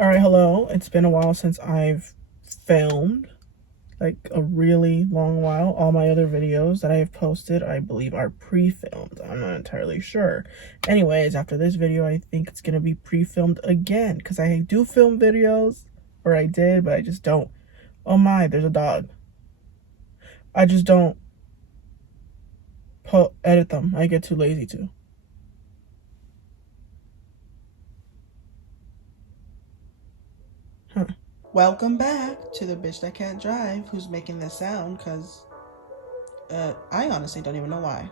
Alright, hello. It's been a while since I've filmed, like a really long while. All my other videos that I have posted, I believe, are pre-filmed. I'm not entirely sure. Anyways, after this video, I think it's gonna be pre-filmed again, because I do film videos, or I did, but I just don't. Oh my, there's a dog. I just don't edit them. I get too lazy to. Huh. Welcome back to the bitch that can't drive who's making this sound, because I honestly don't even know why.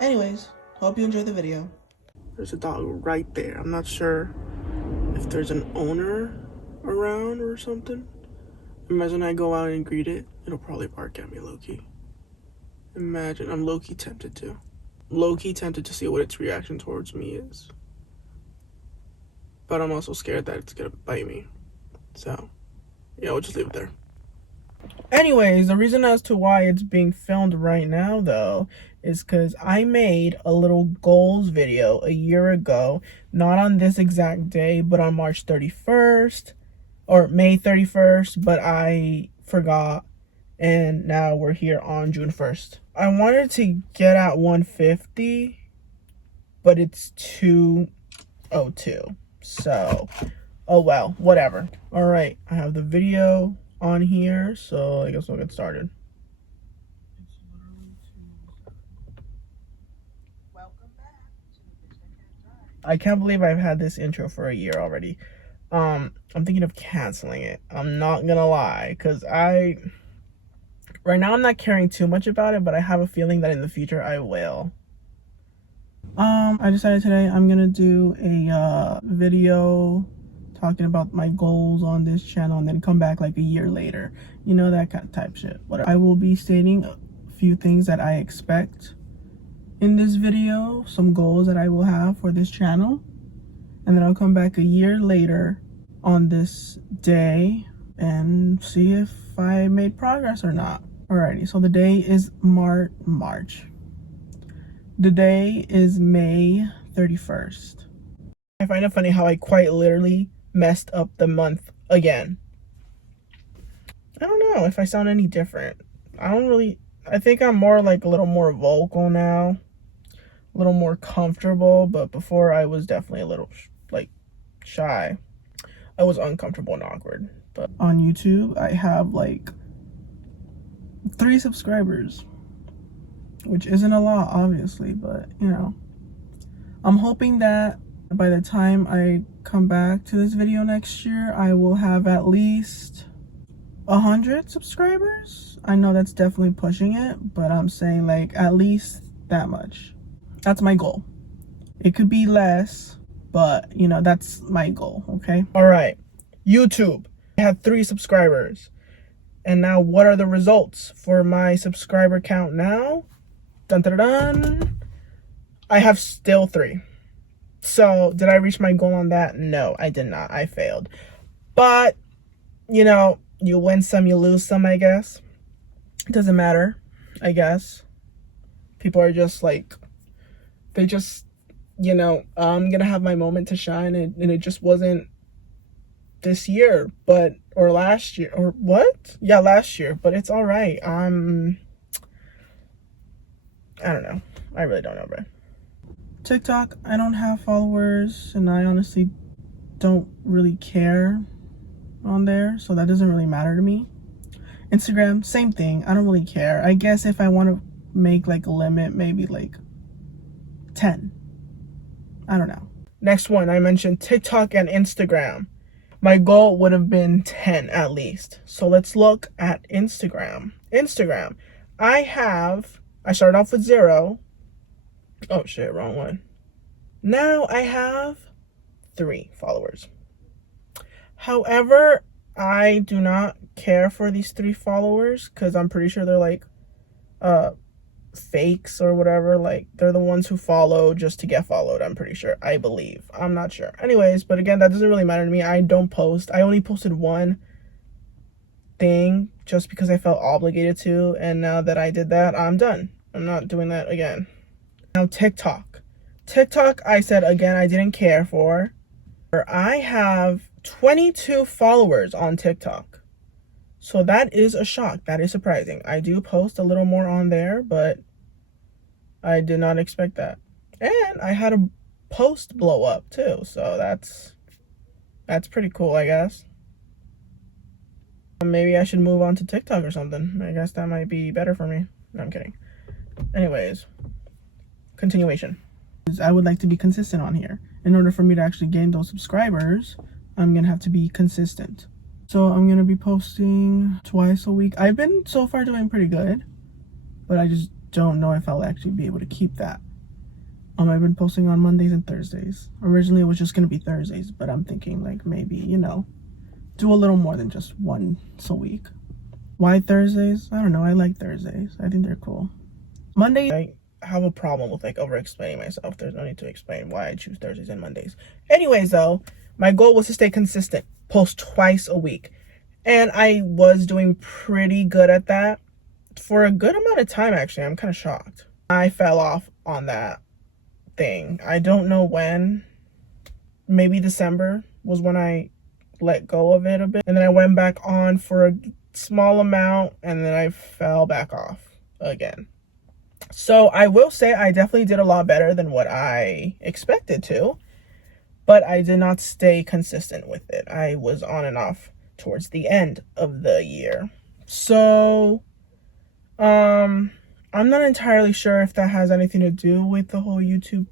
Anyways, hope you enjoyed the video. There's a dog right there. I'm not sure if there's an owner around or something. Imagine I go out and greet it. It'll probably bark at me low-key. Imagine. I'm low-key tempted to. Low-key tempted to see what its reaction towards me is. But I'm also scared that it's gonna bite me. So, yeah, we'll just leave it there. Anyways, the reason as to why it's being filmed right now, though, is because I made a little goals video a year ago, not on this exact day, but on March 31st, or May 31st, but I forgot, and now we're here on June 1st. I wanted to get at 150, but it's 202, so, oh well, whatever. Alright, I have the video on here, so I guess we'll get started. Welcome back to the Bitch That Can't Drive. I can't believe I've had this intro for a year already. I'm thinking of canceling it. I'm not gonna lie, because right now I'm not caring too much about it, but I have a feeling that in the future I will. I decided today I'm gonna do a video talking about my goals on this channel and then come back like a year later, you know, that kind of type shit. Whatever. I will be stating a few things that I expect in this video, some goals that I will have for this channel, and then I'll come back a year later on this day and see if I made progress or not. Alrighty, so the day is March. The day is May 31st. I find it funny how I quite literally messed up the month again. I don't know if I sound any different. I think I'm more like a little more vocal now, a little more comfortable, but before I was definitely a little like shy. I was uncomfortable and awkward. But on YouTube, I have like 3 subscribers, which isn't a lot, obviously, but you know, I'm hoping that by the time I come back to this video next year, I will have at least 100 subscribers. I know that's definitely pushing it, but I'm saying like at least that much. That's my goal. It could be less, but you know, that's my goal, okay? All right, YouTube. I have 3 subscribers. And now what are the results for my subscriber count now? Dun dun dun. I have still 3. So, did I reach my goal on that? No, I did not. I failed. But, you know, you win some, you lose some, I guess. It doesn't matter, I guess. People are just like, they just, you know, I'm gonna have my moment to shine, and it just wasn't this year, or last year, or what? Yeah, last year, but it's all right. I don't know. I really don't know, bro. TikTok, I don't have followers, and I honestly don't really care on there, so that doesn't really matter to me. Instagram, same thing. I don't really care. I guess if I want to make like a limit, maybe like 10. I don't know. Next one, I mentioned TikTok and Instagram. My goal would have been 10 at least. So let's look at Instagram. Instagram, I started off with 0. Oh shit, wrong one. Now I have 3 followers. However, I do not care for these 3 followers because I'm pretty sure they're like fakes or whatever. Like, they're the ones who follow just to get followed, I'm pretty sure. I believe. I'm not sure. Anyways, but again, that doesn't really matter to me. I don't post. I only posted 1 thing just because I felt obligated to, and now that I did that, I'm done. I'm not doing that again. Now TikTok, I said again I didn't care for. I have 22 followers on TikTok. So that is a shock. That is surprising. I do post a little more on there, but I did not expect that. And I had a post blow up too. So that's pretty cool, I guess. Maybe I should move on to TikTok or something. I guess that might be better for me. No, I'm kidding. Anyways, continuation. I would like to be consistent on here. In order for me to actually gain those subscribers, I'm gonna have to be consistent. So I'm gonna be posting twice a week. I've been so far doing pretty good, but I just don't know if I'll actually be able to keep that. I've been posting on Mondays and Thursdays. Originally it was just gonna be Thursdays, but I'm thinking like maybe, you know, do a little more than just once a week. Why Thursdays? I don't know. I like Thursdays. I think they're cool. Monday, I have a problem with like over explaining myself. There's no need to explain why I choose Thursdays and Mondays. Anyways though, my goal was to stay consistent, post twice a week. And I was doing pretty good at that for a good amount of time, actually. I'm kind of shocked. I fell off on that thing. I don't know when. Maybe December was when I let go of it a bit. And then I went back on for a small amount and then I fell back off again. So I will say I definitely did a lot better than what I expected to. But I did not stay consistent with it. I was on and off towards the end of the year. So, I'm not entirely sure if that has anything to do with the whole YouTube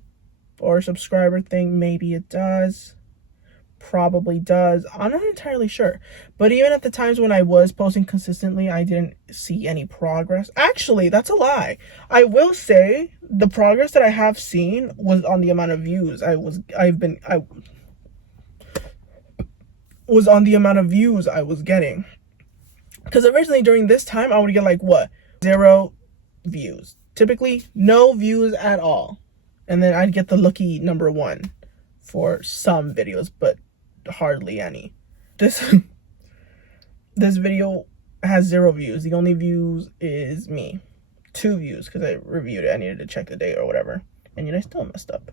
or subscriber thing. Maybe it does. Probably does. I'm not entirely sure. But even at the times when I was posting consistently, I didn't see any progress. Actually, that's a lie. I will say the progress that I have seen was on the amount of views I was on the amount of views I was getting. Because originally during this time I would get like what? 0 views. Typically no views at all. And then I'd get the lucky number 1 for some videos, but hardly any. This video has 0 views. The only views is me. 2 views because I reviewed it. I needed to check the date or whatever. And I still messed up.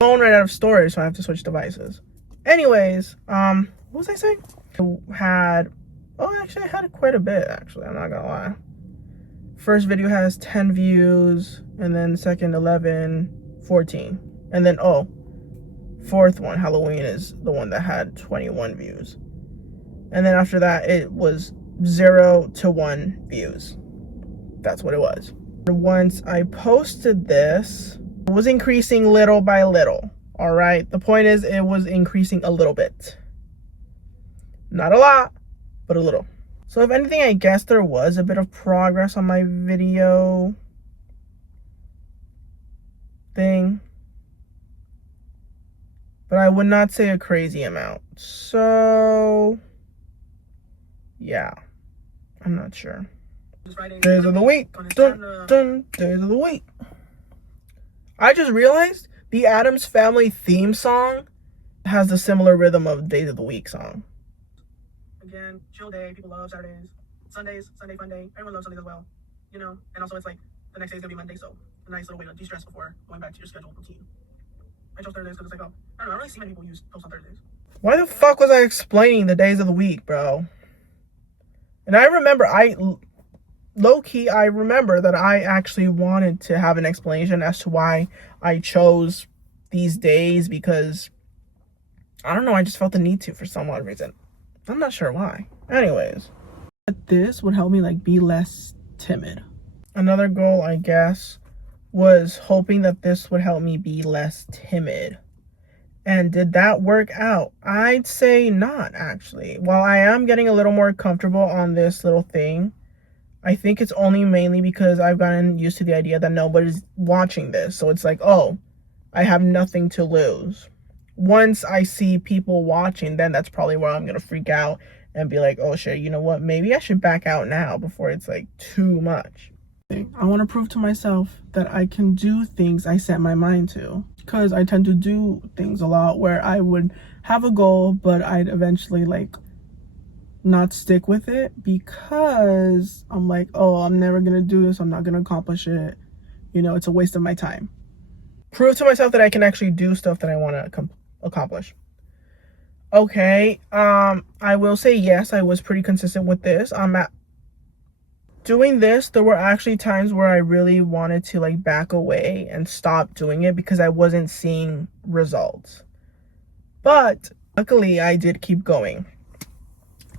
Phone ran out of storage, so I have to switch devices. Anyways, what was I saying? I had quite a bit, actually. I'm not gonna lie. First video has 10 views, and then second 11, 14. And then, fourth one, Halloween, is the one that had 21 views. And then after that, it was 0 to 1 views. That's what it was. Once I posted this, it was increasing little by little. All right. The point is, it was increasing a little bit. Not a lot, but a little. So if anything, I guess there was a bit of progress on my video thing. But I would not say a crazy amount. So, yeah. I'm not sure. Days of the week. Dun, dun, days of the week. I just realized the Addams Family theme song has a similar rhythm of Days of the Week song. Again, chill day. People love Saturdays. Sundays, Sunday fun day. Everyone loves Sundays as well. You know, and also it's like the next day is going to be Monday, so a nice little way to de-stress before going back to your scheduled routine. I chose Thursdays because it's like, I don't know, I don't really see many people post on Thursdays. Why the fuck was I explaining the days of the week, bro? And I remember, low-key, I remember that I actually wanted to have an explanation as to why I chose these days, because, I don't know, I just felt the need to for some odd reason. I'm not sure why. Anyways. This would help me, like, be less timid. Another goal, I guess, was hoping that this would help me be less timid. And did that work out? I'd say not, actually. While I am getting a little more comfortable on this little thing, I think it's only mainly because I've gotten used to the idea that nobody's watching this. So it's like, oh, I have nothing to lose. Once I see people watching, then that's probably where I'm going to freak out and be like, oh shit, you know what? Maybe I should back out now before it's like too much. I want to prove to myself that I can do things I set my mind to, because I tend to do things a lot where I would have a goal, but I'd eventually like not stick with it because I'm like, oh, I'm never going to do this. I'm not going to accomplish it. You know, it's a waste of my time. Prove to myself that I can actually do stuff that I want to accomplish. Okay, I will say yes, I was pretty consistent with this. Doing this, there were actually times where I really wanted to like back away and stop doing it because I wasn't seeing results. But luckily, I did keep going.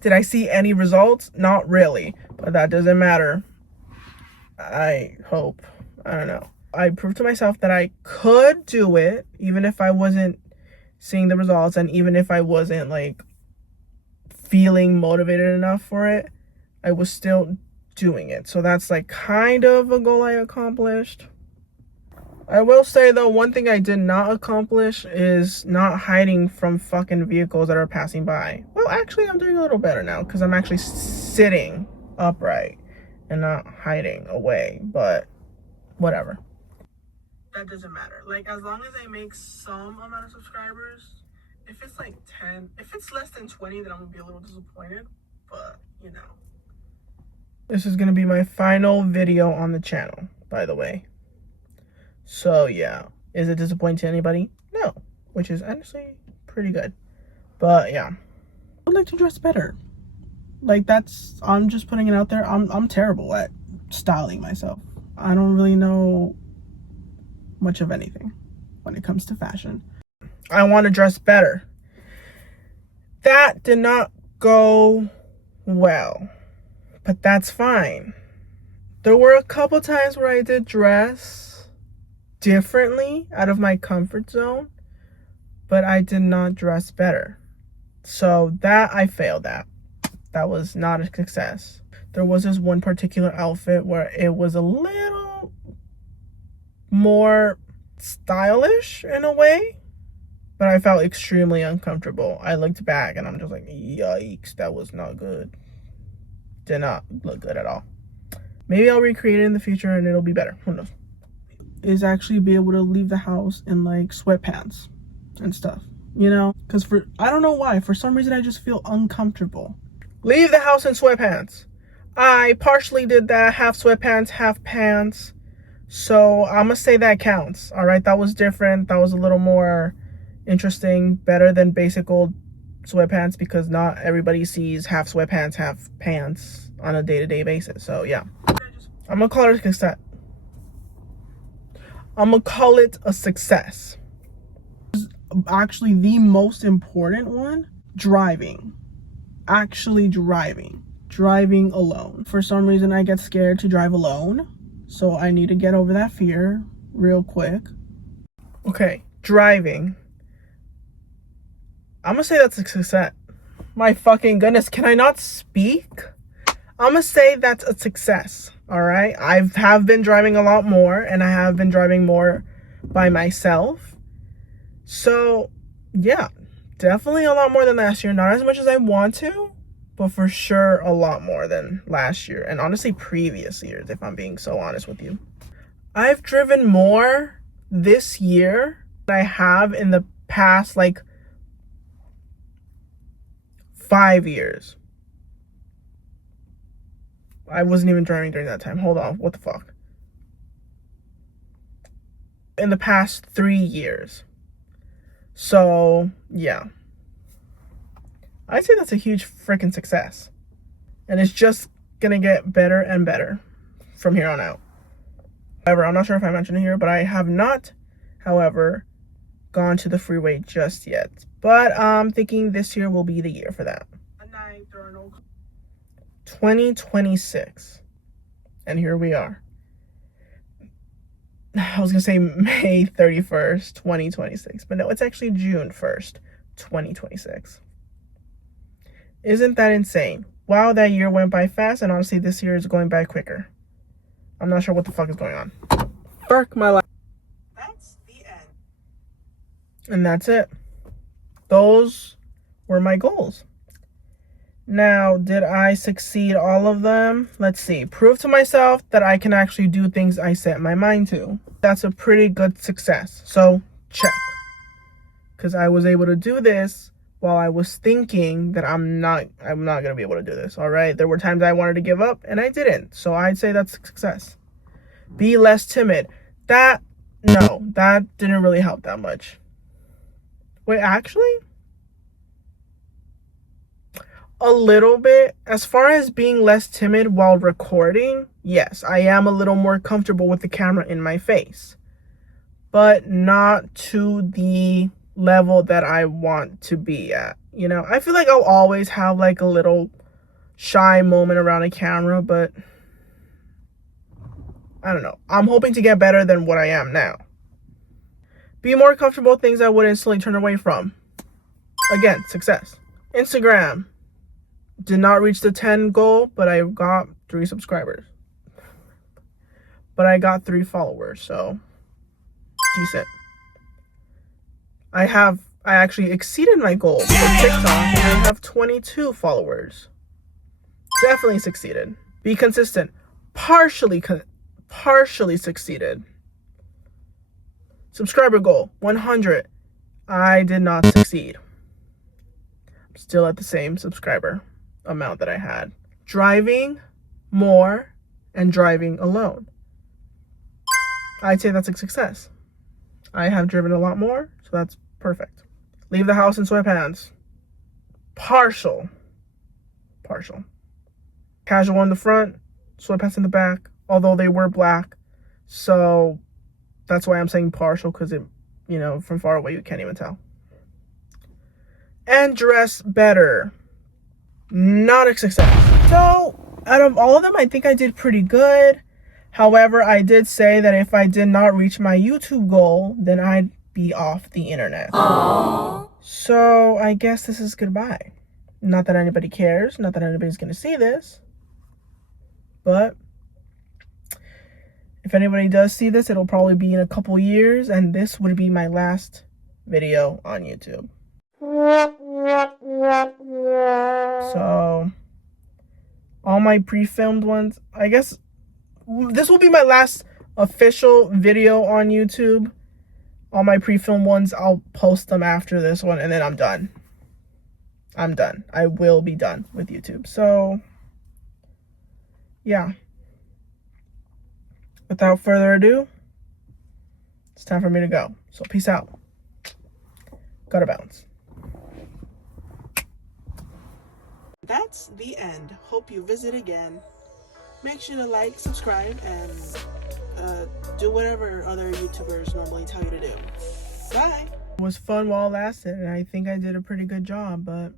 Did I see any results? Not really, but that doesn't matter. I hope. I don't know. I proved to myself that I could do it even if I wasn't seeing the results and even if I wasn't like feeling motivated enough for it. I was still doing it. So that's like kind of a goal I accomplished. I will say though, one thing I did not accomplish is not hiding from fucking vehicles that are passing by. Well, actually, I'm doing a little better now because I'm actually sitting upright and not hiding away, but whatever. That doesn't matter. Like, as long as I make some amount of subscribers, if it's like 10, if it's less than 20, then I'm gonna be a little disappointed, but you know. This is gonna be my final video on the channel, by the way. So yeah, is it disappointing to anybody? No, which is honestly pretty good. But yeah, I'd like to dress better. Like I'm just putting it out there. I'm terrible at styling myself. I don't really know much of anything when it comes to fashion. I want to dress better. That did not go well, but that's fine. There were a couple times where I did dress differently out of my comfort zone, but I did not dress better. So that I failed at. That was not a success. There was this one particular outfit where it was a little more stylish in a way, but I felt extremely uncomfortable. I looked back and I'm just like, yikes, that was not good. Did not look good at all. Maybe I'll recreate it in the future and it'll be better. Who knows? Is actually be able to leave the house in like sweatpants and stuff, you know? Because I don't know why, for some reason I just feel uncomfortable. Leave the house in sweatpants. I partially did that, half sweatpants, half pants. So I'm gonna say that counts. All right, that was different. That was a little more interesting, better than basic old sweatpants because not everybody sees half sweatpants, half pants on a day-to-day basis. So yeah, I'm gonna call it a success. I'm gonna call it a success. Actually, the most important one, driving. Actually driving alone. For some reason, I get scared to drive alone. So I need to get over that fear real quick. Okay, driving. I'm gonna say that's a success. My fucking goodness, can I not speak? I'm gonna say that's a success, all right? I have been driving a lot more, and I have been driving more by myself. So, yeah, definitely a lot more than last year. Not as much as I want to, but for sure a lot more than last year. And honestly, previous years, if I'm being so honest with you. I've driven more this year than I have in the past, like, 5 years. I wasn't even driving during that time. Hold on, what the fuck? In the past 3 years. So, yeah. I'd say that's a huge freaking success. And it's just gonna get better and better from here on out. However, I'm not sure if I mentioned it here, but I have not, however, gone to the freeway just yet. But I'm thinking this year will be the year for that. 2026. And here we are. I was gonna say May 31st, 2026, but no, it's actually June 1st, 2026. Isn't that insane? Wow, that year went by fast, and honestly, this year is going by quicker. I'm not sure what the fuck is going on. Fuck my life. That's the end. And that's it. Those were my goals. Now, did I succeed all of them? Let's see. Prove to myself that I can actually do things I set my mind to. That's a pretty good success. So, check. Because I was able to do this while I was thinking that I'm not going to be able to do this, all right? There were times I wanted to give up, and I didn't. So, I'd say that's a success. Be less timid. That didn't really help that much. Wait, actually? A little bit. As far as being less timid while recording, yes, I am a little more comfortable with the camera in my face, but not to the level that I want to be at. You know, I feel like I'll always have like a little shy moment around a camera, but I don't know. I'm hoping to get better than what I am now. Be more comfortable with things I would instantly turn away from. Again, success. Instagram. Did not reach the 10 goal, but I got 3 subscribers. But I got 3 followers, so decent. I actually exceeded my goal for TikTok, and I have 22 followers. Definitely succeeded. Be consistent. Partially succeeded. Subscriber goal, 100. I did not succeed. I'm still at the same subscriber amount that I had. Driving more and driving alone. I'd say that's a success. I have driven a lot more, so that's perfect. Leave the house in sweatpants. Partial. Casual in the front, sweatpants in the back, although they were black. So that's why I'm saying partial, because it, you know, from far away you can't even tell. And dress better. Not a success. So out of all of them, I think I did pretty good. However, I did say that if I did not reach my YouTube goal, then I'd be off the internet. Aww. So I guess this is goodbye. Not that anybody cares, not that anybody's gonna see this, but if anybody does see this, it'll probably be in a couple years, and this would be my last video on YouTube. So all my pre-filmed ones, I guess this will be my last official video on YouTube. All my pre-filmed ones, I'll post them after this one, and then I'm done. I will be done with YouTube. So yeah, without further ado, it's time for me to go. So peace out. Gotta bounce. That's the end. Hope you visit again. Make sure to like, subscribe, and do whatever other YouTubers normally tell you to do. Bye. It was fun while it lasted, and I think I did a pretty good job, but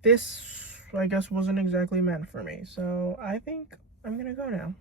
this, I guess, wasn't exactly meant for me. So I think I'm gonna go now.